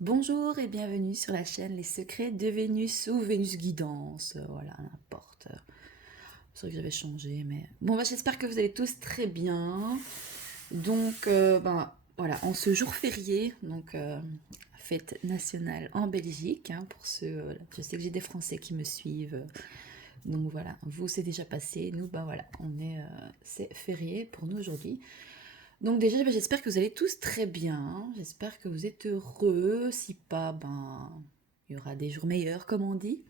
Bonjour et bienvenue sur la chaîne Les Secrets de Vénus ou Vénus Guidance, voilà, n'importe. C'est vrai que j'avais changé, mais... Bon, j'espère que vous allez tous très bien. Donc, voilà, en ce jour férié, donc fête nationale en Belgique, hein, pour ceux... je sais que j'ai des Français qui me suivent, donc voilà, vous c'est déjà passé, nous, voilà, c'est férié pour nous aujourd'hui. Donc déjà, j'espère que vous allez tous très bien. J'espère que vous êtes heureux. Si pas, il y aura des jours meilleurs, comme on dit.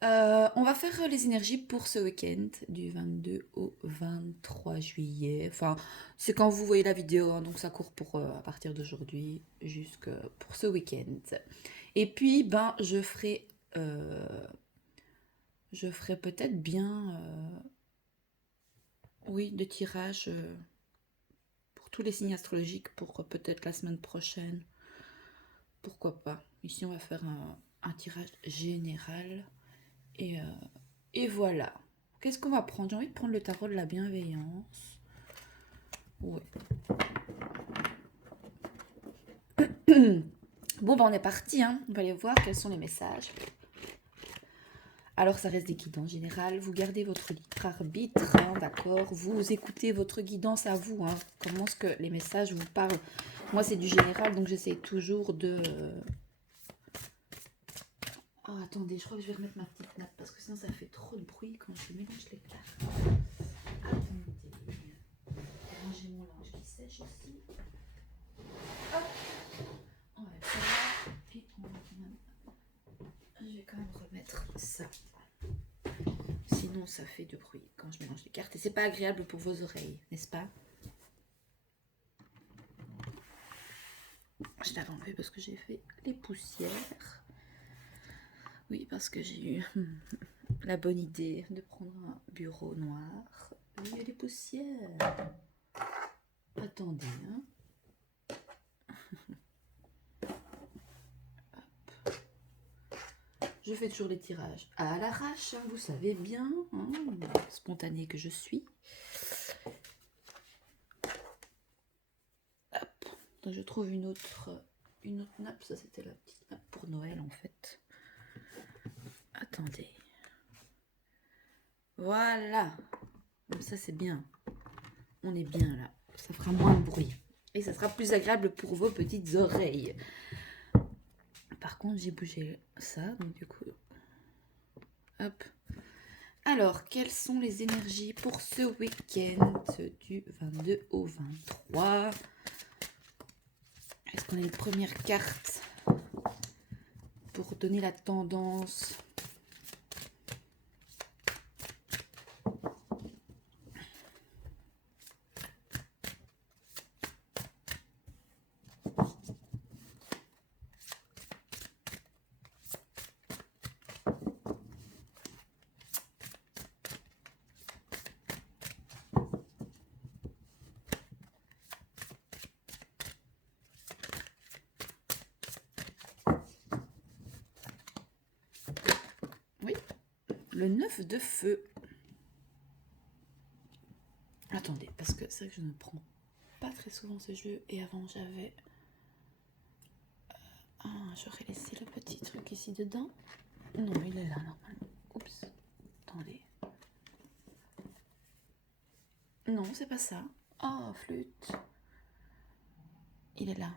On va faire les énergies pour ce week-end, du 22 au 23 juillet. Enfin, c'est quand vous voyez la vidéo, hein, donc ça court pour à partir d'aujourd'hui, jusque pour ce week-end. Et puis, je ferai peut-être bien, oui, des tirages pour tous les signes astrologiques pour peut-être la semaine prochaine. Pourquoi pas. Ici, on va faire un tirage général. Et, euh, et voilà. Qu'est-ce qu'on va prendre? J'ai envie de prendre le tarot de la bienveillance. Ouais. Bon, on est parti. Hein. On va aller voir quels sont les messages. Alors, ça reste des guidances générales. Vous gardez votre libre arbitre, hein, d'accord? Vous écoutez votre guidance à vous. Hein. Comment est-ce que les messages vous parlent? Moi, c'est du général, donc j'essaie toujours de... Oh, attendez, je crois que je vais remettre ma petite nappe parce que sinon ça fait trop de bruit quand je mélange les cartes. Attendez. Je vais ranger mon linge qui sèche aussi. Hop. On va faire ça. Et je vais quand même remettre ça. Sinon ça fait de bruit quand je mélange les cartes. Et c'est pas agréable pour vos oreilles, n'est-ce pas? Je l'avais enlevé parce que j'ai fait les poussières. Oui, parce que j'ai eu la bonne idée de prendre un bureau noir. Il y a des poussières. Attendez, hein. Je fais toujours les tirages à l'arrache, hein, vous savez bien, hein, spontanée que je suis. Hop. Donc je trouve une autre nappe. Ça, c'était la petite nappe pour Noël, en fait. Attendez. Voilà. Comme ça, c'est bien. On est bien, là. Ça fera moins de bruit. Et ça sera plus agréable pour vos petites oreilles. Par contre, j'ai bougé ça, donc du coup... Hop. Alors, quelles sont les énergies pour ce week-end du 22 au 23? Est-ce qu'on a les premières cartes pour donner la tendance? Oui, le 9 de feu. Attendez, parce que c'est vrai que je ne prends pas très souvent ce jeu. Et avant, j'avais... j'aurais laissé le petit truc ici dedans. Non, il est là, normalement. Oups. Attendez. Non, c'est pas ça. Oh, flûte. Il est là.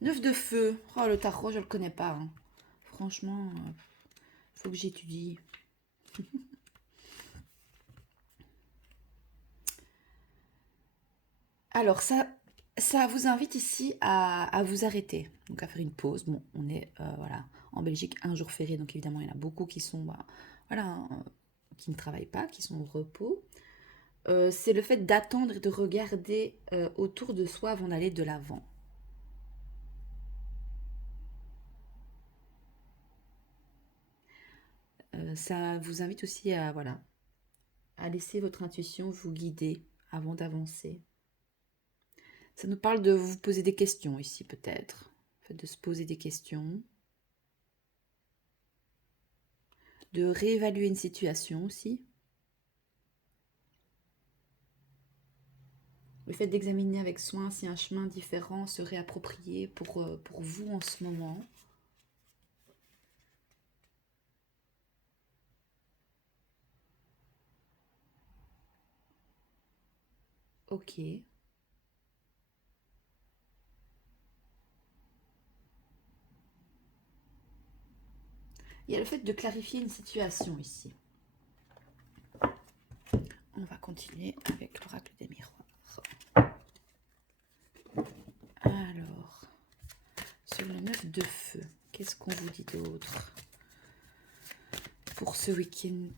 9 de feu. Oh, le tarot, je le connais pas. Hein. Franchement, faut que j'étudie. Alors, ça vous invite ici à vous arrêter, donc à faire une pause. Bon, on est voilà, en Belgique, un jour férié, donc évidemment, il y en a beaucoup qui sont voilà, qui ne travaillent pas, qui sont au repos. C'est le fait d'attendre et de regarder autour de soi avant d'aller de l'avant. Ça vous invite aussi à, voilà, à laisser votre intuition vous guider avant d'avancer. Ça nous parle de vous poser des questions ici, peut-être. Le fait de se poser des questions. De réévaluer une situation aussi. Le fait d'examiner avec soin si un chemin différent serait approprié pour vous en ce moment. Ok. Il y a le fait de clarifier une situation ici. On va continuer avec l'oracle des miroirs. Alors, sur le 9 de feu, qu'est-ce qu'on vous dit d'autre pour ce week-end?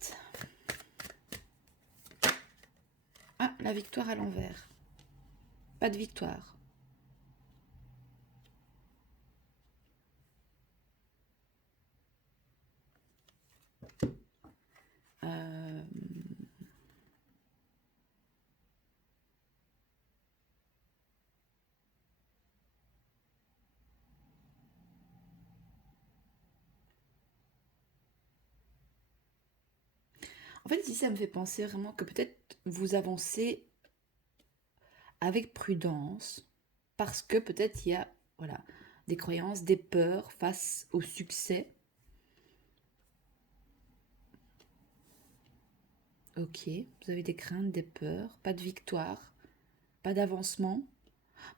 Ah, la victoire à l'envers. Pas de victoire. En fait, ici, ça me fait penser vraiment que peut-être vous avancez avec prudence parce que peut-être il y a voilà, des croyances, des peurs face au succès. Ok, vous avez des craintes, des peurs, pas de victoire, pas d'avancement.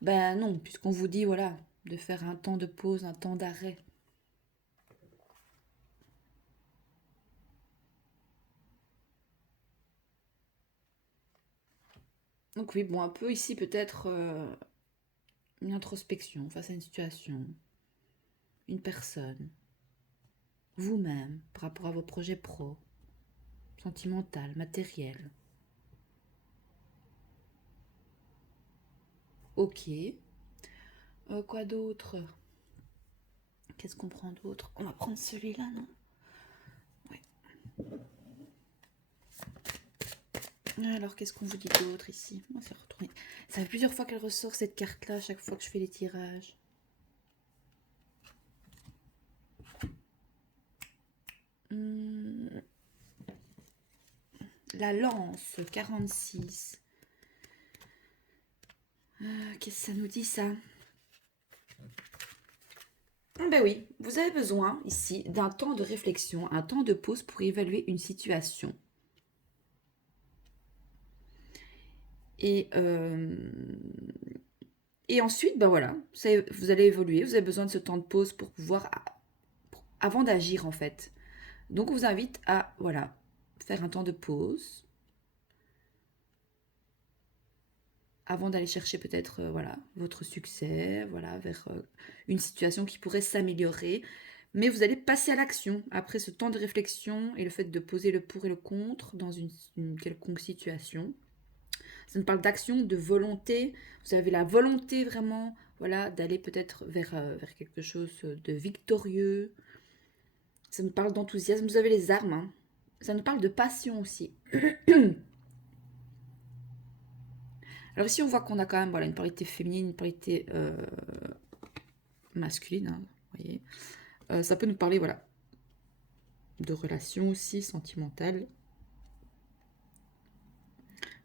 Ben non, puisqu'on vous dit voilà, de faire un temps de pause, un temps d'arrêt. Donc oui, bon, un peu ici peut-être une introspection face à une situation, une personne, vous-même, par rapport à vos projets pro, sentimental, matériel. Ok. Quoi d'autre? Qu'est-ce qu'on prend d'autre? On va prendre celui-là, non? Ouais. Alors, qu'est-ce qu'on vous dit d'autre ici? On s'est retourné. Ça fait plusieurs fois qu'elle ressort cette carte-là, à chaque fois que je fais les tirages. La lance, 46. Qu'est-ce que ça nous dit, ça? Ben oui, vous avez besoin ici d'un temps de réflexion, un temps de pause pour évaluer une situation. Et, et ensuite, ben voilà, vous allez évoluer, vous avez besoin de ce temps de pause pour pouvoir, avant d'agir en fait. Donc on vous invite à, voilà, faire un temps de pause, avant d'aller chercher peut-être voilà, votre succès, voilà, vers une situation qui pourrait s'améliorer. Mais vous allez passer à l'action après ce temps de réflexion et le fait de poser le pour et le contre dans une quelconque situation. Ça nous parle d'action, de volonté. Vous avez la volonté vraiment voilà, d'aller peut-être vers quelque chose de victorieux. Ça nous parle d'enthousiasme. Vous avez les armes. Hein. Ça nous parle de passion aussi. Alors ici, on voit qu'on a quand même voilà, une polarité féminine, une polarité masculine. Hein, vous voyez. Ça peut nous parler voilà, de relations aussi sentimentales.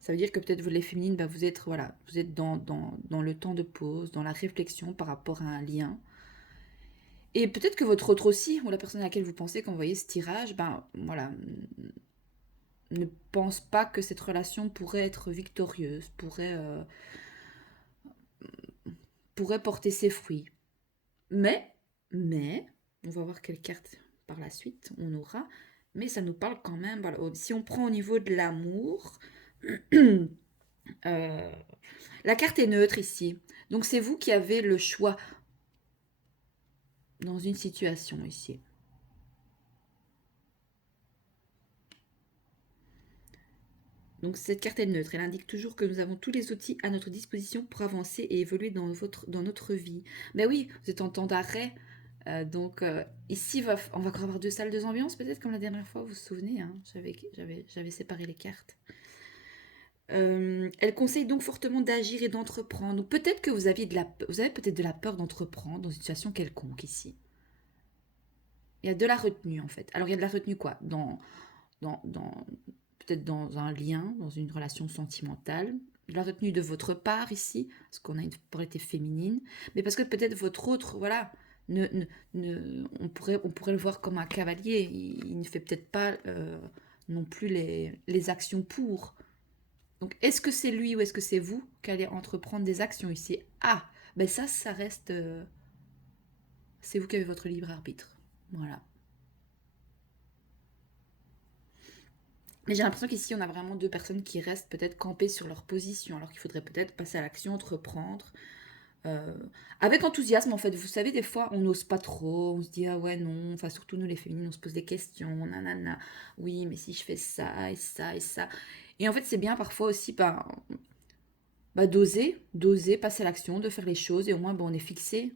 Ça veut dire que peut-être vous, les féminines, bah, vous êtes, voilà, vous êtes dans le temps de pause, dans la réflexion par rapport à un lien. Et peut-être que votre autre aussi, ou la personne à laquelle vous pensez quand vous voyez ce tirage, ben voilà, ne pense pas que cette relation pourrait être victorieuse, pourrait porter ses fruits. Mais, on va voir quelle carte par la suite on aura, mais ça nous parle quand même, voilà, si on prend au niveau de l'amour, la carte est neutre ici. Donc c'est vous qui avez le choix dans une situation ici. Donc cette carte est neutre, elle indique toujours que nous avons tous les outils à notre disposition pour avancer et évoluer dans notre vie. Mais oui, vous êtes en temps d'arrêt, donc ici on va encore avoir 2 salles, 2 ambiances peut-être comme la dernière fois, vous vous souvenez, hein, j'avais séparé les cartes. Elle conseille donc fortement d'agir et d'entreprendre. Donc peut-être que vous avez peut-être de la peur d'entreprendre dans une situation quelconque ici. Il y a de la retenue en fait. Alors il y a de la retenue quoi peut-être dans un lien, dans une relation sentimentale. la retenue de votre part ici, parce qu'on a une polarité féminine, mais parce que peut-être votre autre, voilà, on pourrait le voir comme un cavalier, il ne fait peut-être pas non plus les actions pour. Donc, est-ce que c'est lui ou est-ce que c'est vous qui allez entreprendre des actions ici? Ah, ben ça reste... c'est vous qui avez votre libre arbitre. Voilà. Mais j'ai l'impression qu'ici, on a vraiment deux personnes qui restent peut-être campées sur leur position, alors qu'il faudrait peut-être passer à l'action, entreprendre. euh, avec enthousiasme, en fait. Vous savez, des fois, on n'ose pas trop, on se dit, ah ouais, non, enfin, surtout nous les féminines, on se pose des questions, nanana, oui, mais si je fais ça, et ça, et ça. Et en fait, c'est bien parfois aussi, d'oser passer à l'action, de faire les choses, et au moins, on est fixé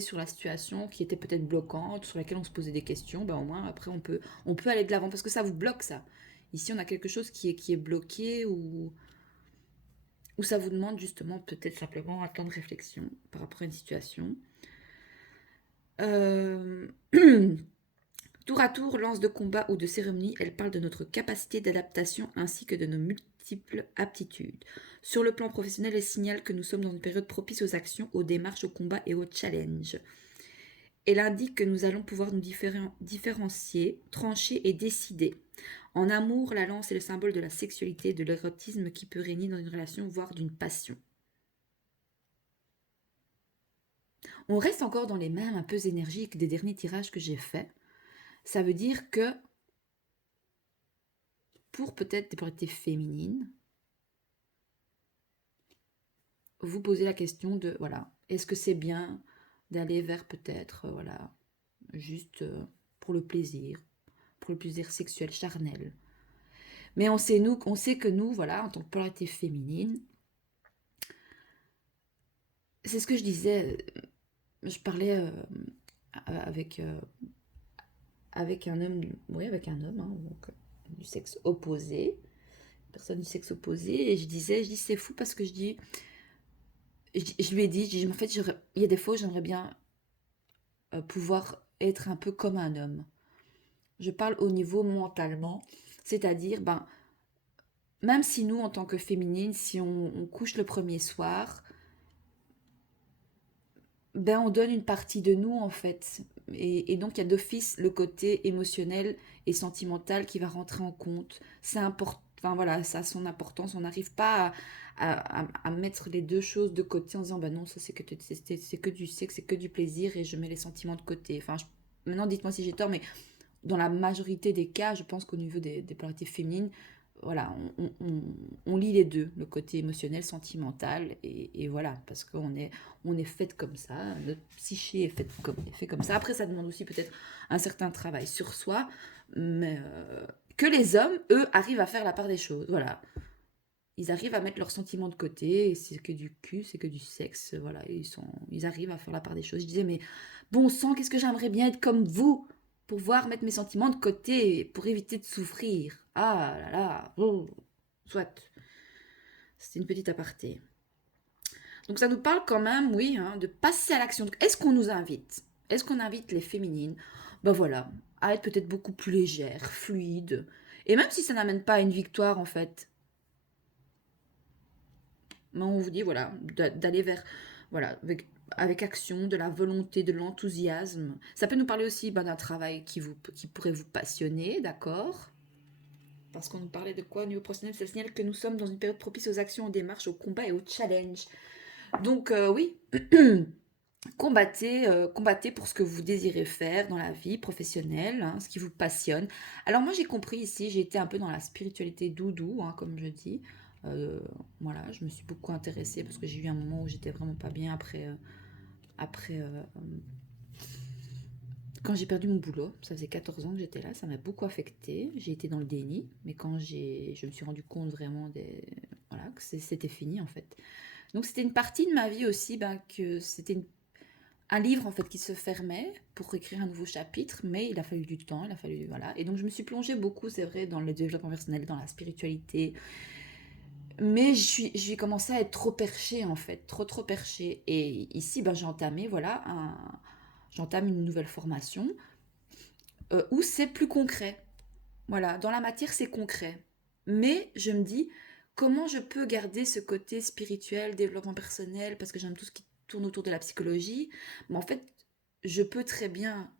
sur la situation qui était peut-être bloquante, sur laquelle on se posait des questions, au moins, après, on peut aller de l'avant, parce que ça vous bloque, ça. Ici, on a quelque chose qui est bloqué, ou ça vous demande justement peut-être simplement un temps de réflexion par rapport à une situation. Euh, Tour à tour, lance de combat ou de cérémonie, elle parle de notre capacité d'adaptation ainsi que de nos multiples aptitudes. Sur le plan professionnel, elle signale que nous sommes dans une période propice aux actions, aux démarches, aux combats et aux challenges. Elle indique que nous allons pouvoir nous différencier, trancher et décider. En amour, la lance est le symbole de la sexualité, de l'érotisme qui peut régner dans une relation, voire d'une passion. On reste encore dans les mêmes un peu énergiques des derniers tirages que j'ai faits. Ça veut dire que pour peut-être des polarités féminines, vous posez la question de, voilà, est-ce que c'est bien d'aller vers peut-être, voilà, juste pour le plaisir sexuel, charnel. Mais on sait que nous, voilà, en tant que polarité féminine, c'est ce que je disais, je parlais avec, avec un homme, oui, avec un homme, hein, donc, du sexe opposé, personne du sexe opposé, et je dis, c'est fou parce que je lui ai dit, en fait, il y a des fois où j'aimerais bien pouvoir être un peu comme un homme. Je parle au niveau mentalement, c'est-à-dire, même si nous, en tant que féminines, si on couche le premier soir, on donne une partie de nous, en fait. Et donc, il y a d'office le côté émotionnel et sentimental qui va rentrer en compte. C'est important. Enfin voilà, ça a son importance. On n'arrive pas à mettre les deux choses de côté en disant bah non, ça c'est que du sexe, c'est que du plaisir et je mets les sentiments de côté. Maintenant, dites-moi si j'ai tort, mais dans la majorité des cas, je pense qu'au niveau des polarités féminines, voilà, on lit les deux, le côté émotionnel, sentimental, et voilà, parce on est faite comme ça, notre psyché est fait comme ça. Après, ça demande aussi peut-être un certain travail sur soi, mais que les hommes, eux, arrivent à faire la part des choses, voilà. Ils arrivent à mettre leurs sentiments de côté, et c'est que du cul, c'est que du sexe, voilà, ils arrivent à faire la part des choses. Je disais, mais bon sang, qu'est-ce que j'aimerais bien être comme vous, pouvoir mettre mes sentiments de côté pour éviter de souffrir. Ah là là, oh, soit. C'était une petite aparté. Donc ça nous parle quand même, oui, hein, de passer à l'action. Donc, est-ce qu'on nous invite? Est-ce qu'on invite les féminines? Voilà, à être peut-être beaucoup plus légères, fluides. Et même si ça n'amène pas à une victoire, en fait, mais on vous dit, voilà, d'aller vers, voilà, avec action, de la volonté, de l'enthousiasme. Ça peut nous parler aussi d'un travail qui pourrait vous passionner, d'accord? Parce qu'on nous parlait de quoi au niveau professionnel, ça signale que nous sommes dans une période propice aux actions, aux démarches, aux combats et aux challenges. Donc oui, combattez pour ce que vous désirez faire dans la vie professionnelle, hein, ce qui vous passionne. Alors moi j'ai compris ici, j'ai été un peu dans la spiritualité doudou, hein, comme je dis. Euh, voilà, je me suis beaucoup intéressée parce que j'ai eu un moment où j'étais vraiment pas bien après quand j'ai perdu mon boulot. Ça faisait 14 ans que j'étais là, ça m'a beaucoup affectée. J'ai été dans le déni, mais quand je me suis rendu compte vraiment voilà, que c'était fini en fait. Donc c'était une partie de ma vie aussi, que c'était un livre en fait qui se fermait pour écrire un nouveau chapitre, mais il a fallu du temps, il a fallu voilà. Et donc je me suis plongée beaucoup, c'est vrai, dans le développement personnel, dans la spiritualité, mais j'ai commencé à être trop perchée en fait, trop perchée. Et ici, j'entame une nouvelle formation où c'est plus concret. Voilà, dans la matière c'est concret, mais je me dis comment je peux garder ce côté spirituel, développement personnel, parce que j'aime tout ce qui tourne autour de la psychologie. Mais en fait, je peux très bien,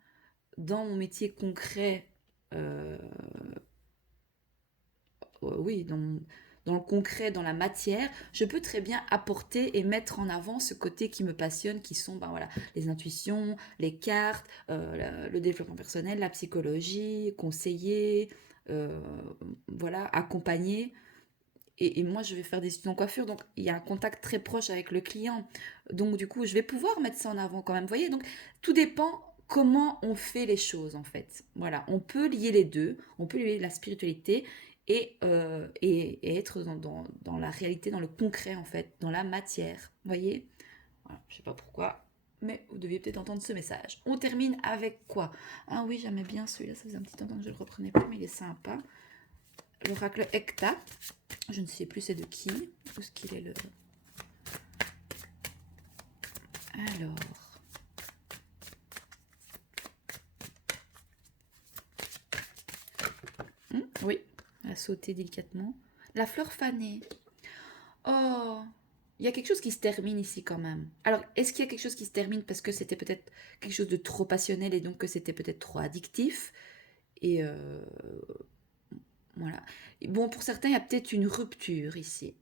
dans mon métier concret, euh, oui, dans le concret, dans la matière, je peux très bien apporter et mettre en avant ce côté qui me passionne, qui sont ben voilà, les intuitions, les cartes, le développement personnel, la psychologie, conseiller, euh, voilà, accompagner. Et moi, je vais faire des études en coiffure, donc il y a un contact très proche avec le client. Donc du coup, je vais pouvoir mettre ça en avant quand même. Vous voyez, donc tout dépend comment on fait les choses en fait. Voilà, on peut lier les deux, on peut lier la spiritualité et être dans la réalité, dans le concret en fait, dans la matière. Vous voyez, voilà, je sais pas pourquoi, mais vous deviez peut-être entendre ce message. On termine avec quoi? Ah oui, j'aimais bien celui-là, ça faisait un petit temps que je le reprenais plus, mais il est sympa. L'oracle Hecta. Je ne sais plus c'est de qui. Où est-ce qu'il est le... Alors... oui, elle a sauté délicatement. La fleur fanée. Oh, il y a quelque chose qui se termine ici quand même. Alors, est-ce qu'il y a quelque chose qui se termine parce que c'était peut-être quelque chose de trop passionnel et donc que c'était peut-être trop addictif? Et voilà. Et bon, pour certains, il y a peut-être une rupture ici.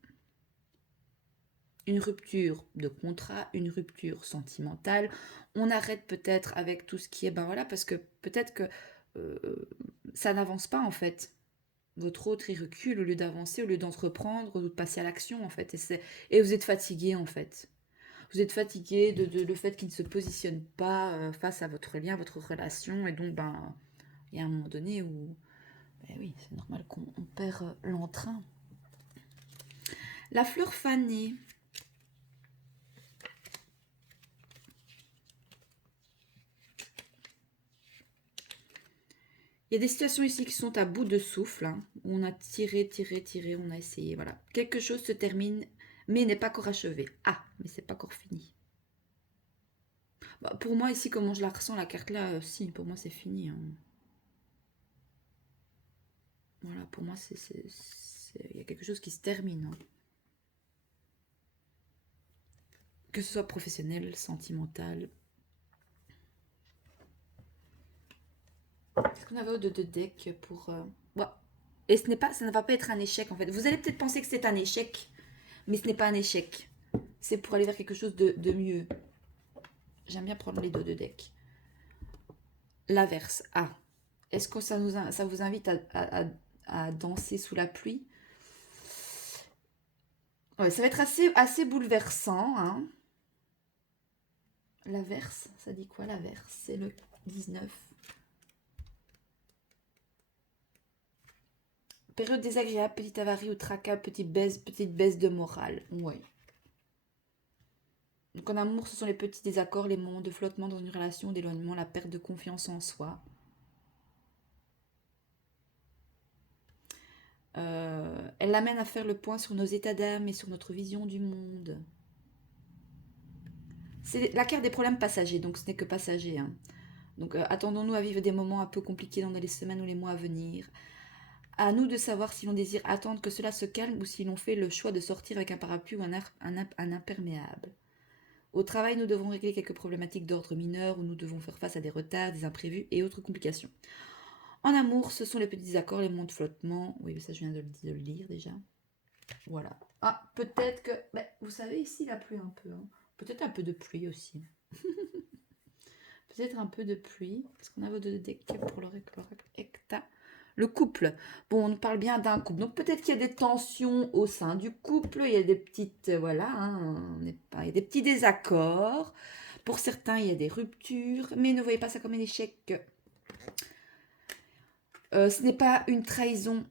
Une rupture de contrat, une rupture sentimentale. On arrête peut-être avec tout ce qui est, ben voilà, parce que peut-être que euh, ça n'avance pas en fait. Votre autre, il recule au lieu d'avancer, au lieu d'entreprendre, ou de passer à l'action en fait. Et vous êtes fatigué en fait. Vous êtes fatigué de le fait qu'il ne se positionne pas face à votre lien, votre relation. Et donc, ben, il y a un moment donné où, ben oui, c'est normal qu'on perd l'entrain. La fleur fanée. Il y a des situations ici qui sont à bout de souffle, hein, où on a tiré, on a essayé, voilà. Quelque chose se termine, mais n'est pas encore achevé. Ah, mais c'est pas encore fini. Bah, pour moi, ici, comment je la ressens, la carte là, si, pour moi, c'est fini. Hein. Voilà, pour moi, il y a quelque chose qui se termine. Hein. Que ce soit professionnel, sentimental. Est-ce qu'on avait autre de deck pour... ouais. Et ce n'est pas, ça ne va pas être un échec, en fait. Vous allez peut-être penser que c'est un échec, mais ce n'est pas un échec. C'est pour aller vers quelque chose de mieux. J'aime bien prendre les dos de deck. L'averse. Ah. Est-ce que ça vous invite à danser sous la pluie? Ouais, ça va être assez bouleversant. Hein. L'averse, ça dit quoi l'averse? C'est le 19. Période désagréable, petite avarie ou tracas, petite baisse de morale. Oui. Donc en amour, ce sont les petits désaccords, les moments de flottement dans une relation, d'éloignement, la perte de confiance en soi. Elle l'amène à faire le point sur nos états d'âme et sur notre vision du monde. C'est la carte des problèmes passagers, donc ce n'est que passager. Hein. Donc attendons-nous à vivre des moments un peu compliqués dans les semaines ou les mois à venir. À nous de savoir si l'on désire attendre que cela se calme ou si l'on fait le choix de sortir avec un parapluie ou un imperméable. Au travail, nous devons régler quelques problématiques d'ordre mineur où nous devons faire face à des retards, des imprévus et autres complications. En amour, ce sont les petits désaccords, les moments de flottement. Oui, ça je viens de le lire déjà. Voilà. Ah, peut-être que... Ben, vous savez, ici, la pluie un peu. Hein. Peut-être un peu de pluie aussi. Peut-être un peu de pluie. Est-ce qu'on a vos deux decks pour l'oracle Hecta? Le couple. Bon, on parle bien d'un couple. Donc peut-être qu'il y a des tensions au sein du couple. Il y a des petites... voilà. Hein, il y a des petits désaccords. Pour certains, il y a des ruptures. Mais ne voyez pas ça comme un échec. Ce n'est pas une trahison.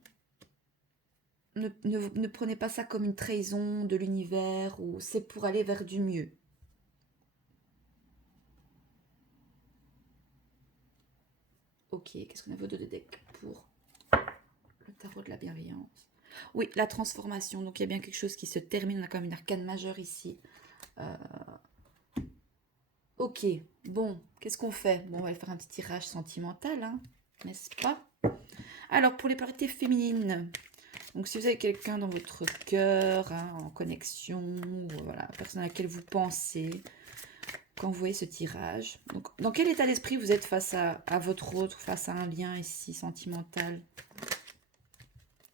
Ne prenez pas ça comme une trahison de l'univers. Ou c'est pour aller vers du mieux. Ok, qu'est-ce qu'on a vos deux decks pour le tarot de la bienveillance? Oui, la transformation. Donc, il y a bien quelque chose qui se termine. On a quand même une arcane majeure ici. Ok, bon, qu'est-ce qu'on fait? Bon, on va faire un petit tirage sentimental, hein, n'est-ce pas? Alors, pour les polarités féminines, Donc, si vous avez quelqu'un dans votre cœur, hein, en connexion, ou voilà, personne à laquelle vous pensez, quand vous voyez ce tirage. Donc, dans quel état d'esprit vous êtes face à votre autre, face à un lien ici sentimental?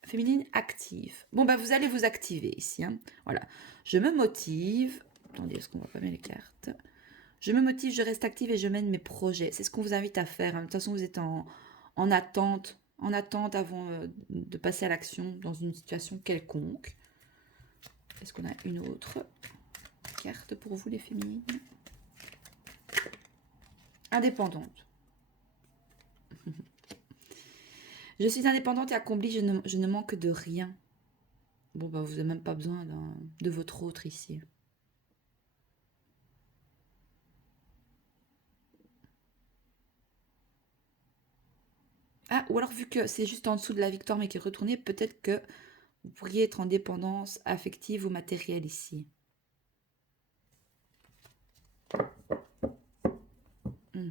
Féminine active. Bon, bah, vous allez vous activer ici. Hein. Voilà. Je me motive. Attendez, est-ce qu'on voit pas bien les cartes? Je me motive, je reste active et je mène mes projets. C'est ce qu'on vous invite à faire. Hein. De toute façon, vous êtes en attente avant de passer à l'action dans une situation quelconque. Est-ce qu'on a une autre carte pour vous, les féminines? Indépendante. Je suis indépendante et accomplie, je ne manque de rien. Bon, bah, vous n'avez même pas besoin de votre autre ici. Ah, ou alors vu que c'est juste en dessous de la victoire mais qui est retournée, peut-être que vous pourriez être en dépendance affective ou matérielle ici.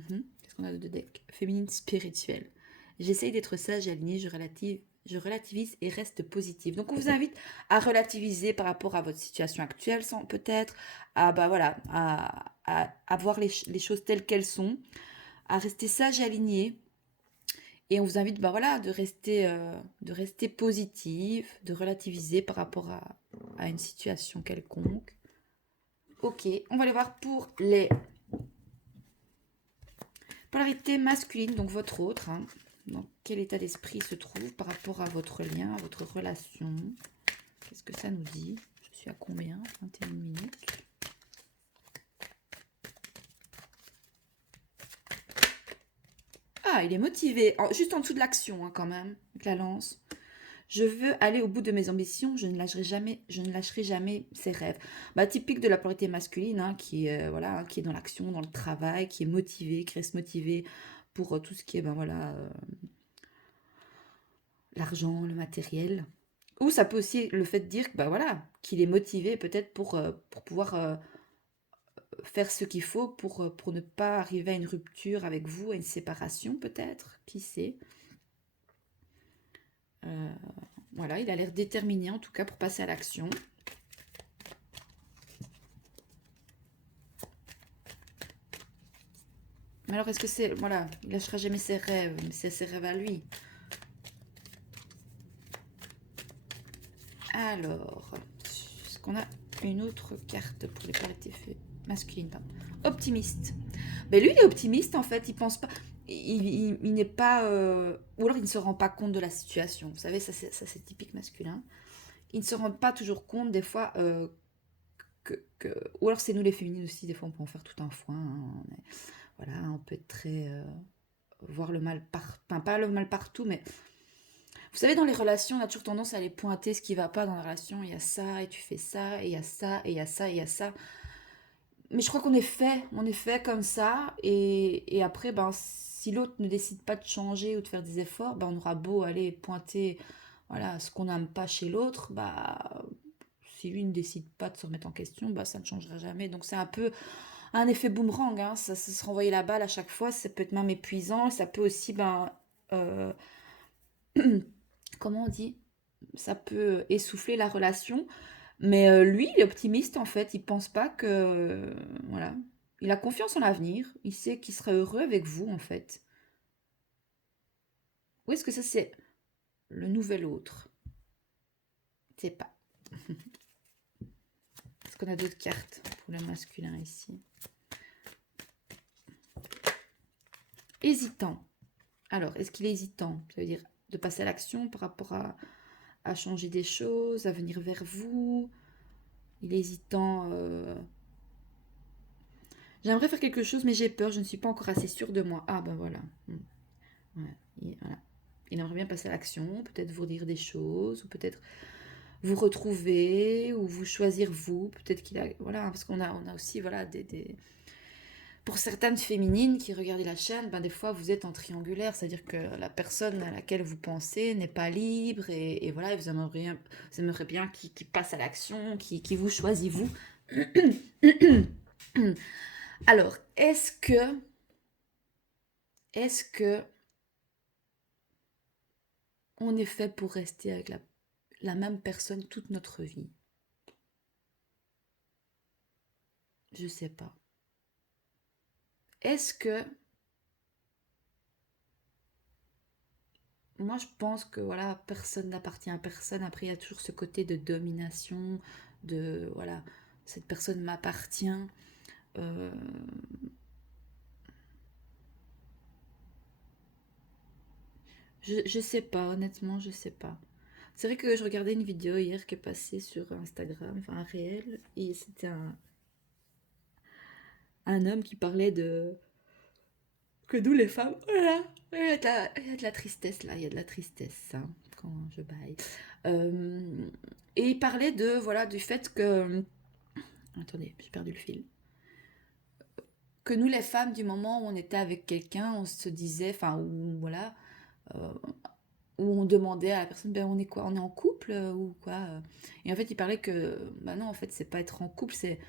Qu'est-ce qu'on a de deck? Féminine spirituelle. J'essaye d'être sage et alignée, je relativise et reste positive. Donc on vous invite à relativiser par rapport à votre situation actuelle, sans peut-être à bah voilà, à voir les choses telles qu'elles sont, à rester sage et aligné. Et on vous invite bah voilà, de rester positive, de relativiser par rapport à une situation quelconque. Ok, on va aller voir pour les polarités masculines, donc votre autre. Hein. Dans quel état d'esprit se trouve par rapport à votre lien, à votre relation? Qu'est-ce que ça nous dit? Je suis à combien? 21 minutes. Ah, il est motivé. Juste en dessous de l'action, hein, quand même, avec la lance. Je veux aller au bout de mes ambitions, je ne lâcherai jamais ses rêves. Bah, typique de la polarité masculine, hein, voilà, qui est dans l'action, dans le travail, qui est motivé, qui reste motivé pour tout ce qui est ben, voilà, l'argent, le matériel. Ou ça peut aussi le fait de dire que, bah, voilà, qu'il est motivé peut-être pour pouvoir faire ce qu'il faut pour ne pas arriver à une rupture avec vous, à une séparation peut-être, qui sait. Voilà, il a l'air déterminé en tout cas pour passer à l'action. Mais alors, est-ce que c'est... Voilà, il lâchera jamais ses rêves, mais c'est ses rêves à lui. Alors, est-ce qu'on a une autre carte pour les polarités masculines? Optimiste. Mais lui, il est optimiste, en fait. Il pense pas... Il n'est pas... Ou alors, il ne se rend pas compte de la situation. Vous savez, ça, c'est typique masculin. Il ne se rend pas toujours compte, des fois... Ou alors, c'est nous, les féminines aussi. Des fois, on peut en faire tout un foin. Hein. Voilà, on peut être très... voir le mal partout, enfin pas le mal partout, mais vous savez, dans les relations, on a toujours tendance à aller pointer ce qui va pas dans la relation. Il y a ça, et tu fais ça, et il y a ça, et il y a ça, et il y a ça. Mais je crois on est fait comme ça, et après, ben, si l'autre ne décide pas de changer ou de faire des efforts, ben, on aura beau aller pointer voilà, ce qu'on n'aime pas chez l'autre, bah, si lui ne décide pas de se remettre en question, bah, ça ne changera jamais. Donc c'est un peu un effet boomerang, hein, ça se renvoyer la balle à chaque fois, ça peut être même épuisant, ça peut aussi, ben, euh, comment on dit? Ça peut essouffler la relation. Mais lui, il est optimiste en fait, il pense pas que... voilà. Il a confiance en l'avenir, il sait qu'il sera heureux avec vous en fait. Ou est-ce que ça c'est le nouvel autre? Je sais pas. Est-ce qu'on a d'autres cartes pour le masculin ici? Hésitant. Alors, est-ce qu'il est hésitant? Ça veut dire de passer à l'action par rapport à changer des choses, à venir vers vous. Il est hésitant. J'aimerais faire quelque chose, mais j'ai peur, je ne suis pas encore assez sûre de moi. Ah ben voilà. Ouais, voilà. Il aimerait bien passer à l'action, peut-être vous dire des choses, ou peut-être vous retrouver, ou vous choisir vous. Peut-être qu'il a... Voilà, parce on a aussi, voilà, pour certaines féminines qui regardent la chaîne, ben des fois vous êtes en triangulaire, c'est-à-dire que la personne à laquelle vous pensez n'est pas libre, et voilà, vous aimeriez bien qu'il passe à l'action, qu'il vous choisit vous. Alors, est-ce que on est fait pour rester avec la même personne toute notre vie? Je sais pas. Est-ce que moi je pense que voilà, personne n'appartient à personne. Après, il y a toujours ce côté de domination, de voilà, cette personne m'appartient. Euh, je sais pas, honnêtement, je sais pas. C'est vrai que je regardais une vidéo hier qui est passée sur Instagram, enfin un réel, et c'était un homme qui parlait de que nous les femmes, voilà, il y a de la tristesse là, il y a de la tristesse hein, quand je baille. Euh, et il parlait de voilà du fait que, attendez, j'ai perdu le fil, que nous les femmes du moment où on était avec quelqu'un, on se disait, enfin où voilà, euh, où on demandait à la personne, ben on est quoi, on est en couple ou quoi. Et en fait il parlait que, bah non en fait c'est pas être en couple, c'est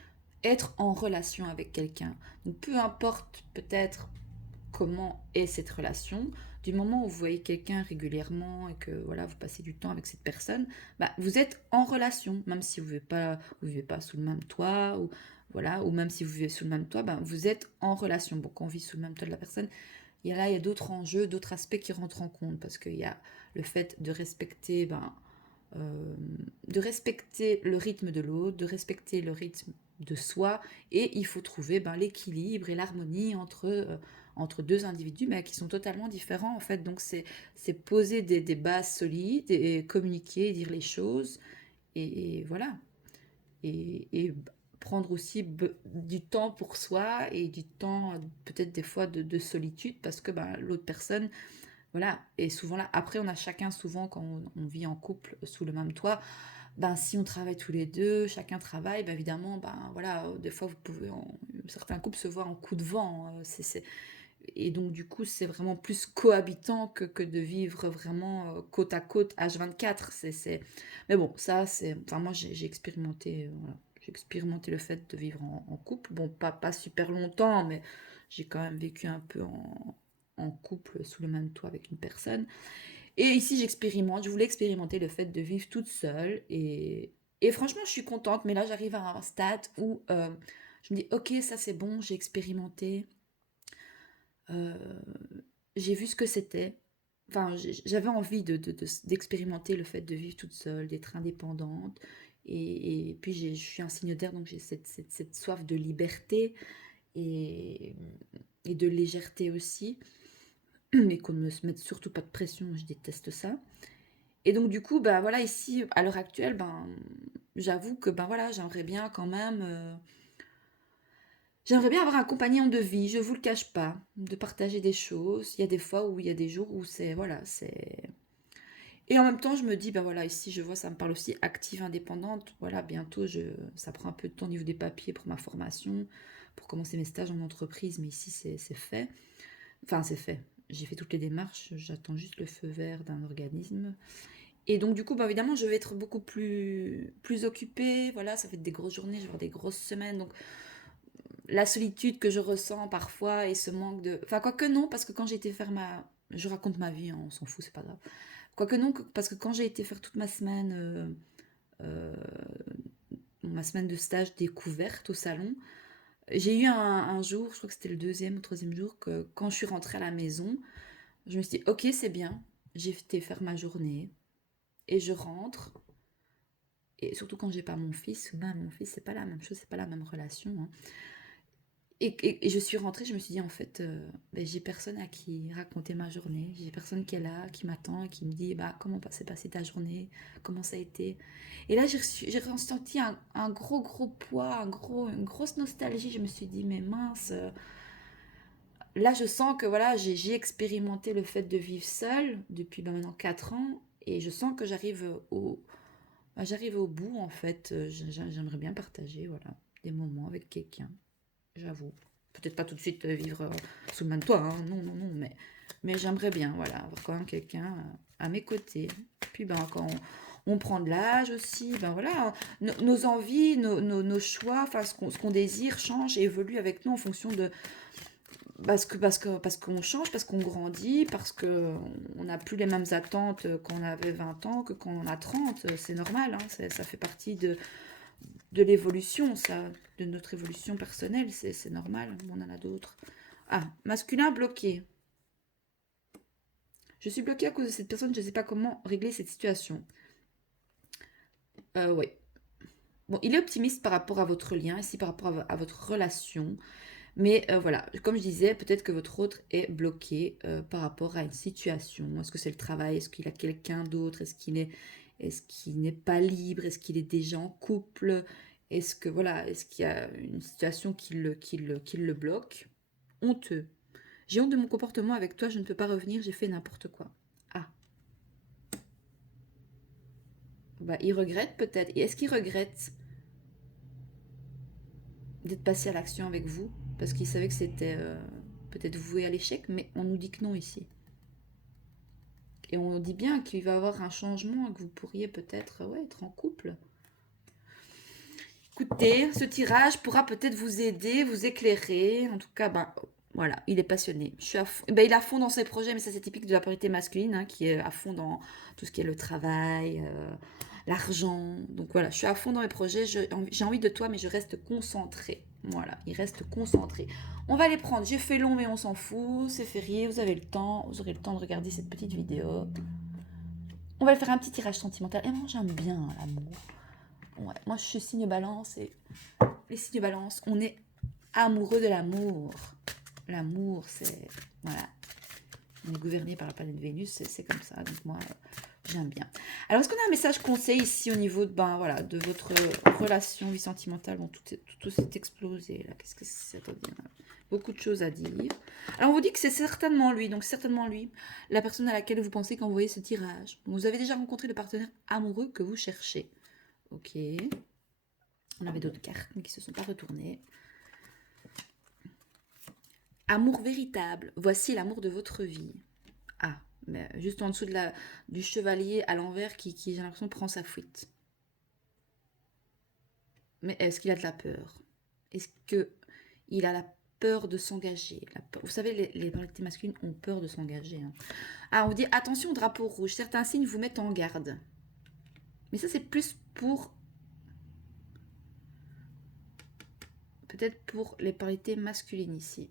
être en relation avec quelqu'un. Donc peu importe peut-être comment est cette relation. Du moment où vous voyez quelqu'un régulièrement et que voilà, vous passez du temps avec cette personne, bah, vous êtes en relation, même si vous vivez pas sous le même toit, ou voilà, ou même si vous vivez sous le même toit, bah, vous êtes en relation. Bon, quand on vit sous le même toit de la personne, il y a d'autres enjeux, d'autres aspects qui rentrent en compte, parce qu'il y a le fait euh, de respecter le rythme de l'autre, de respecter le rythme de soi, et il faut trouver l'équilibre et l'harmonie entre deux individus, mais qui sont totalement différents en fait. Donc c'est poser des bases solides et communiquer, dire les choses, et voilà. Et prendre aussi du temps pour soi et du temps peut-être des fois de solitude parce que l'autre personne voilà est souvent là. Après on a chacun souvent quand on vit en couple sous le même toit, si on travaille tous les deux, chacun travaille, évidemment, voilà, des fois, certains couples se voient en coup de vent. Et donc, du coup, c'est vraiment plus cohabitant que de vivre vraiment côte à côte, H24. Mais bon, ça, c'est. Enfin, moi, j'ai expérimenté, voilà. J'ai expérimenté le fait de vivre en couple. Bon, pas super longtemps, mais j'ai quand même vécu un peu en couple sous le même toit avec une personne. Et ici, je voulais expérimenter le fait de vivre toute seule. Et franchement, je suis contente, mais là, j'arrive à un stade où je me dis, ok, ça c'est bon, j'ai expérimenté, euh, j'ai vu ce que c'était. Enfin, j'avais envie d'expérimenter le fait de vivre toute seule, d'être indépendante. Et puis, je suis un signe d'air, donc j'ai cette soif de liberté et, et de légèreté aussi. Mais qu'on ne me mette surtout pas de pression, je déteste ça. Et donc du coup, voilà, ici, à l'heure actuelle, j'avoue que voilà, j'aimerais bien quand même, j'aimerais bien avoir un compagnon de vie, je vous le cache pas, de partager des choses. Il y a des fois où il y a des jours où c'est, voilà, c'est... Et en même temps, je me dis, voilà, ici, je vois, ça me parle aussi active, indépendante. Voilà, bientôt, ça prend un peu de temps au niveau des papiers pour ma formation, pour commencer mes stages en entreprise, mais ici, c'est fait. Enfin, c'est fait. J'ai fait toutes les démarches, j'attends juste le feu vert d'un organisme. Et donc, du coup, évidemment, je vais être beaucoup plus occupée. Voilà, ça fait des grosses journées, je vais avoir des grosses semaines. Donc, la solitude que je ressens parfois et ce manque de. Enfin, quoique non, parce que quand j'ai été faire ma. Je raconte ma vie, hein, on s'en fout, c'est pas grave. Quoique non, parce que quand j'ai été faire toute euh, ma semaine de stage découverte au salon, j'ai eu un jour, je crois que c'était le deuxième ou troisième jour, que quand je suis rentrée à la maison, je me suis dit, ok, c'est bien, j'ai été faire ma journée et je rentre. Et surtout quand j'ai pas mon fils, mon fils, c'est pas la même chose, c'est pas la même relation. Hein. Et je suis rentrée, je me suis dit, en fait, j'ai personne à qui raconter ma journée. J'ai personne qui est là, qui m'attend, qui me dit, comment s'est passée ta journée, comment ça a été. Et là, j'ai ressenti un gros poids, une grosse nostalgie. Je me suis dit, mais mince, là, je sens que voilà, j'ai expérimenté le fait de vivre seule depuis maintenant 4 ans. Et je sens que j'arrive au bout, en fait. J'aimerais bien partager, voilà, des moments avec quelqu'un, j'avoue. Peut-être pas tout de suite vivre sous le même toit, hein, non, non, non, mais j'aimerais bien, voilà, avoir quand même quelqu'un à mes côtés. Puis, quand on prend de l'âge aussi, voilà, nos envies, nos choix, enfin, ce qu'on désire change et évolue avec nous en fonction Parce qu'on change, parce qu'on grandit, parce qu'on n'a plus les mêmes attentes quand on avait 20 ans que quand on a 30. C'est normal, hein, ça fait partie de l'évolution, ça, de notre évolution personnelle, c'est normal, on en a d'autres. Ah, masculin bloqué. Je suis bloqué à cause de cette personne, je ne sais pas comment régler cette situation. Oui. Bon, il est optimiste par rapport à votre lien, ici par rapport à votre relation. Mais voilà, comme je disais, peut-être que votre autre est bloqué par rapport à une situation. Est-ce que c'est le travail? Est-ce qu'il a quelqu'un d'autre? Est-ce qu'il n'est pas libre? Est-ce qu'il est déjà en couple? Est-ce que voilà, est-ce qu'il y a une situation qui le bloque? Honteux. J'ai honte de mon comportement avec toi, je ne peux pas revenir, j'ai fait n'importe quoi. Ah, bah il regrette peut-être. Et est-ce qu'il regrette d'être passé à l'action avec vous? Parce qu'il savait que c'était peut-être voué à l'échec, mais on nous dit que non ici. Et on dit bien qu'il va y avoir un changement, que vous pourriez peut-être ouais, être en couple. Écoutez, ce tirage pourra peut-être vous aider, vous éclairer. En tout cas, ben, voilà, il est passionné. Je suis à fond, ben, il est à fond dans ses projets, mais ça c'est typique de la polarité masculine, hein, qui est à fond dans tout ce qui est le travail, l'argent. Donc voilà, je suis à fond dans mes projets, j'ai envie de toi, mais je reste concentrée. Voilà, il reste concentré. On va les prendre. J'ai fait long, mais on s'en fout. C'est férié, vous avez le temps. Vous aurez le temps de regarder cette petite vidéo. On va faire un petit tirage sentimental. Et moi, j'aime bien l'amour. Ouais, moi, je suis signe balance et les signes balance, on est amoureux de l'amour. L'amour, c'est... Voilà. On est gouverné par la planète Vénus, c'est comme ça. Donc moi, j'aime bien. Alors, est-ce qu'on a un message conseil ici au niveau de, ben, voilà, de votre relation, vie sentimentale? Bon, tout s'est explosé là. Qu'est-ce que c'est? Attendez, beaucoup de choses à dire. Alors, on vous dit que c'est certainement lui. Donc, certainement lui, la personne à laquelle vous pensez qu'envoyer ce tirage. Vous avez déjà rencontré le partenaire amoureux que vous cherchez. Ok. On avait d'autres cartes, mais qui ne se sont pas retournées. Amour véritable. Voici l'amour de votre vie. Ah, mais juste en dessous du chevalier à l'envers qui j'ai l'impression, prend sa fuite. Mais est-ce qu'il a de la peur? Est-ce qu'il a la peur de s'engager? Vous savez, les polarités masculines ont peur de s'engager. Hein. Ah, on vous dit, attention, drapeau rouge. Certains signes vous mettent en garde. Mais ça, c'est plus pour... Peut-être pour les polarités masculines ici.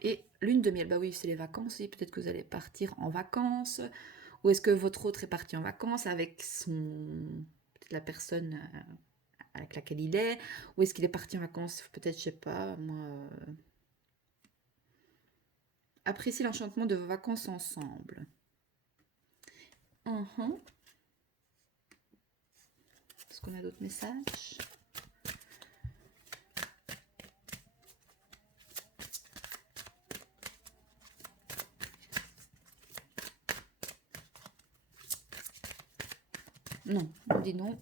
Et lune de miel, bah oui, c'est les vacances. Peut-être que vous allez partir en vacances. Ou est-ce que votre autre est parti en vacances avec peut-être la personne avec laquelle il est? Ou est-ce qu'il est parti en vacances, peut-être, je sais pas, moi... Appréciez l'enchantement de vos vacances ensemble. Est-ce qu'on a d'autres messages? Non, on dit non.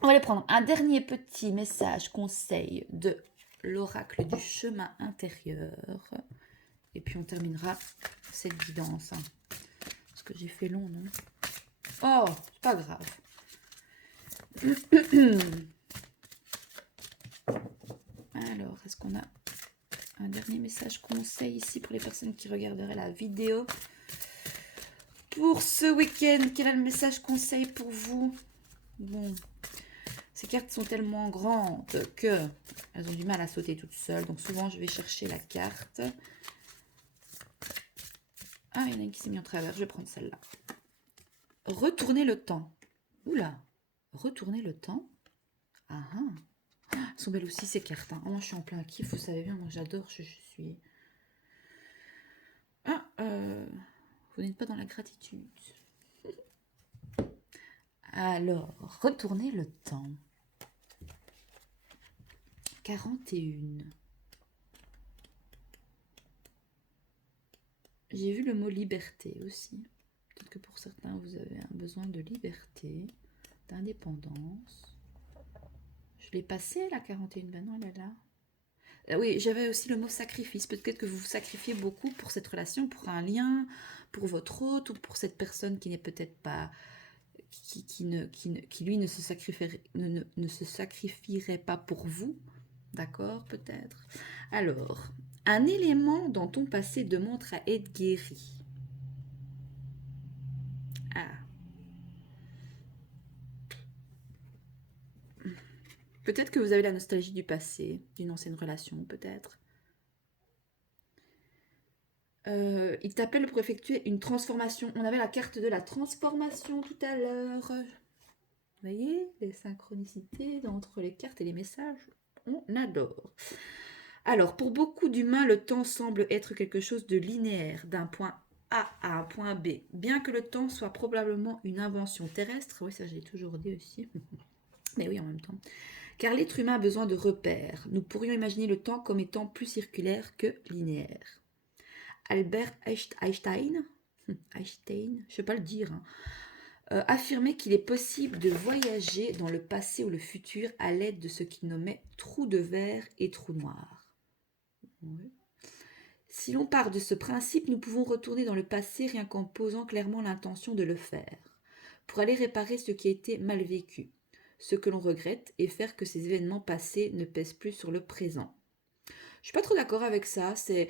On va aller prendre un dernier petit message conseil de l'oracle du chemin intérieur. Et puis on terminera cette guidance. Hein. Parce que j'ai fait long, non? Oh, c'est pas grave. Alors, est-ce qu'on a un dernier message conseil ici pour les personnes qui regarderaient la vidéo? Pour ce week-end, quel est le message conseil pour vous? Bon, ces cartes sont tellement grandes que elles ont du mal à sauter toutes seules. Donc souvent, je vais chercher la carte. Ah, il y en a une qui s'est mise en travers. Je vais prendre celle-là. Retourner le temps. Oula, retourner le temps. Ah ah. Elles sont belles aussi ces cartes. Hein. Moi, je suis en plein kiff, vous savez bien. Moi, j'adore. Je suis... Ah, vous n'êtes pas dans la gratitude. Alors, retourner le temps. 41. J'ai vu le mot liberté aussi. Peut-être que pour certains, vous avez un besoin de liberté, d'indépendance. Je l'ai passé, la 41. Ben non, elle est là. Oui, j'avais aussi le mot sacrifice. Peut-être que vous vous sacrifiez beaucoup pour cette relation, pour un lien, pour votre hôte ou pour cette personne qui n'est peut-être pas... qui lui ne se sacrifierait pas pour vous. D'accord, peut-être. Alors, un élément dans ton passé demande à être guéri. Ah, peut-être que vous avez la nostalgie du passé, d'une ancienne relation, peut-être. Il t'appelle pour effectuer une transformation. On avait la carte de la transformation tout à l'heure. Vous voyez, les synchronicités entre les cartes et les messages, on adore. Alors, pour beaucoup d'humains, le temps semble être quelque chose de linéaire, d'un point A à un point B. Bien que le temps soit probablement une invention terrestre, oui, ça j'ai toujours dit aussi, mais oui en même temps, car l'être humain a besoin de repères. Nous pourrions imaginer le temps comme étant plus circulaire que linéaire. Albert Einstein, Einstein, je ne sais pas le dire, hein, affirmait qu'il est possible de voyager dans le passé ou le futur à l'aide de ce qu'il nommait trous de verre et trous noirs. Oui. Si l'on part de ce principe, nous pouvons retourner dans le passé rien qu'en posant clairement l'intention de le faire, pour aller réparer ce qui a été mal vécu, ce que l'on regrette et faire que ces événements passés ne pèsent plus sur le présent. Je suis pas trop d'accord avec ça, c'est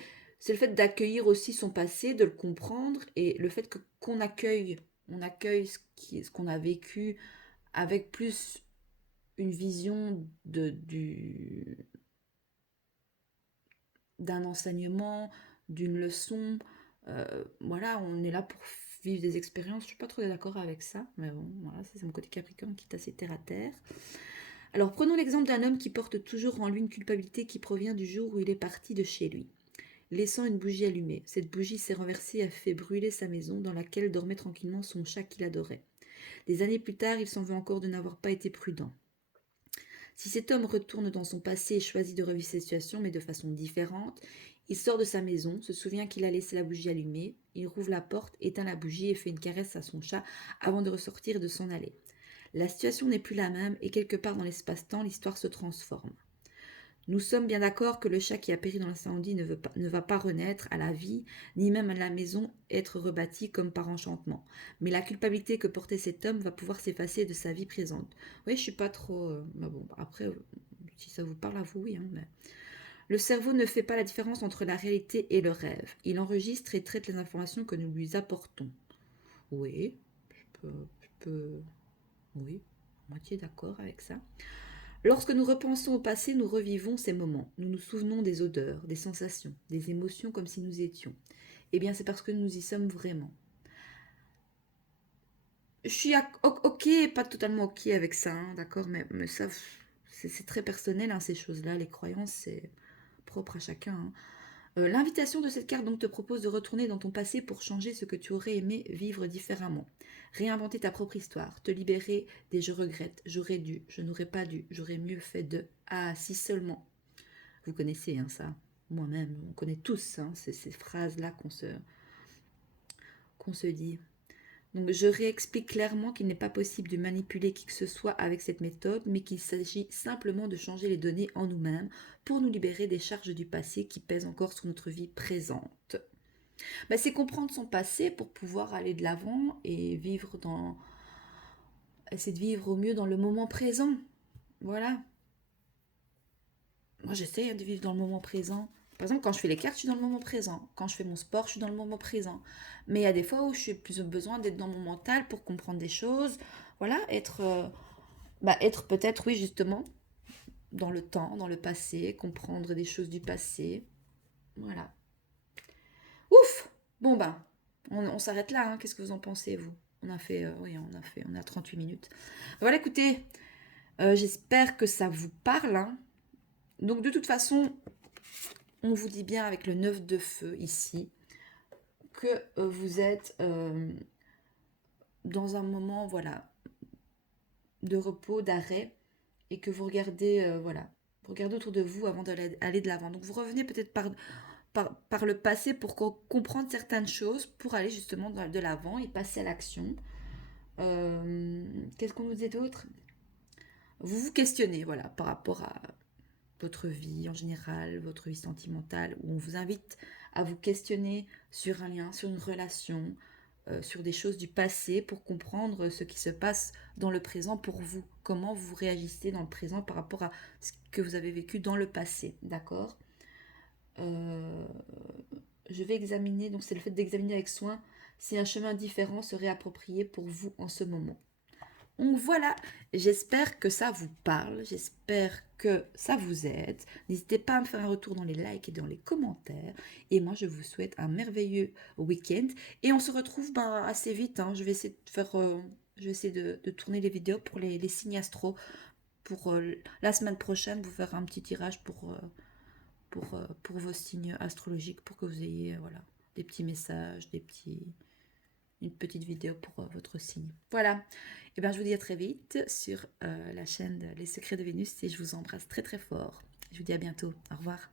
le fait d'accueillir aussi son passé, de le comprendre et le fait qu'on accueille, on accueille ce qu'on a vécu avec plus une vision d'un enseignement, d'une leçon. Voilà, on est là pour vivre des expériences. Je suis pas trop d'accord avec ça, mais bon, voilà, c'est mon côté Capricorne qui est assez terre à terre. Alors prenons l'exemple d'un homme qui porte toujours en lui une culpabilité qui provient du jour où il est parti de chez lui, laissant une bougie allumée. Cette bougie s'est renversée et a fait brûler sa maison dans laquelle dormait tranquillement son chat qu'il adorait. Des années plus tard, il s'en veut encore de n'avoir pas été prudent. Si cet homme retourne dans son passé et choisit de revivre cette situation, mais de façon différente, il sort de sa maison, se souvient qu'il a laissé la bougie allumée, il rouvre la porte, éteint la bougie et fait une caresse à son chat avant de ressortir et de s'en aller. La situation n'est plus la même et quelque part dans l'espace-temps, l'histoire se transforme. Nous sommes bien d'accord que le chat qui a péri dans l'incendie ne va pas renaître à la vie, ni même à la maison être rebâtie comme par enchantement. Mais la culpabilité que portait cet homme va pouvoir s'effacer de sa vie présente. Oui, je suis pas trop... mais bon, après, si ça vous parle à vous, oui. Hein, mais... Le cerveau ne fait pas la différence entre la réalité et le rêve. Il enregistre et traite les informations que nous lui apportons. Oui, oui, moitié d'accord avec ça. Lorsque nous repensons au passé, nous revivons ces moments. Nous nous souvenons des odeurs, des sensations, des émotions comme si nous étions. Eh bien, c'est parce que nous y sommes vraiment. Je suis ok, pas totalement ok avec ça, hein, d'accord, mais ça, c'est très personnel, hein, ces choses-là. Les croyances, c'est propre à chacun. Hein. L'invitation de cette carte donc te propose de retourner dans ton passé pour changer ce que tu aurais aimé vivre différemment. Réinventer ta propre histoire, te libérer des je regrette, j'aurais dû, je n'aurais pas dû, j'aurais mieux fait de. Ah, si seulement. Vous connaissez hein, ça. Moi-même, on connaît tous hein, ces phrases-là qu'on se dit. Donc je réexplique clairement qu'il n'est pas possible de manipuler qui que ce soit avec cette méthode, mais qu'il s'agit simplement de changer les données en nous-mêmes pour nous libérer des charges du passé qui pèsent encore sur notre vie présente. Bah, c'est comprendre son passé pour pouvoir aller de l'avant et essayer de vivre au mieux dans le moment présent. Voilà. Moi j'essaie de vivre dans le moment présent. Par exemple, quand je fais les cartes, je suis dans le moment présent. Quand je fais mon sport, je suis dans le moment présent. Mais il y a des fois où j'ai plus besoin d'être dans mon mental pour comprendre des choses. Voilà, être peut-être, oui, justement, dans le temps, dans le passé, comprendre des choses du passé. Voilà. Ouf. Bon, ben, on s'arrête là. Hein. Qu'est-ce que vous en pensez, vous? On a fait, oui, on a 38 minutes. Voilà, écoutez, j'espère que ça vous parle. Hein. Donc, de toute façon, on vous dit bien avec le 9 de feu ici que vous êtes dans un moment voilà de repos, d'arrêt et que vous regardez voilà, vous regardez autour de vous avant d'aller de l'avant. Donc vous revenez peut-être par le passé pour comprendre certaines choses pour aller justement de l'avant et passer à l'action. Qu'est-ce qu'on nous dit d'autre? Vous vous questionnez voilà par rapport à votre vie en général, votre vie sentimentale, où on vous invite à vous questionner sur un lien, sur une relation, sur des choses du passé pour comprendre ce qui se passe dans le présent pour vous. Comment vous réagissez dans le présent par rapport à ce que vous avez vécu dans le passé. D'accord. Je vais examiner, donc c'est le fait d'examiner avec soin si un chemin différent serait approprié pour vous en ce moment. Donc voilà, j'espère que ça vous parle, j'espère que ça vous aide. N'hésitez pas à me faire un retour dans les likes et dans les commentaires. Et moi, je vous souhaite un merveilleux week-end. Et on se retrouve assez vite. Hein. Je vais essayer de faire, je vais essayer de tourner les vidéos pour les signes astro. Pour la semaine prochaine, vous faire un petit tirage pour vos signes astrologiques, pour que vous ayez voilà, des petits messages, une petite vidéo pour votre signe. Voilà, et bien je vous dis à très vite sur la chaîne Les Secrets de Vénus et je vous embrasse très très fort. Je vous dis à bientôt, au revoir.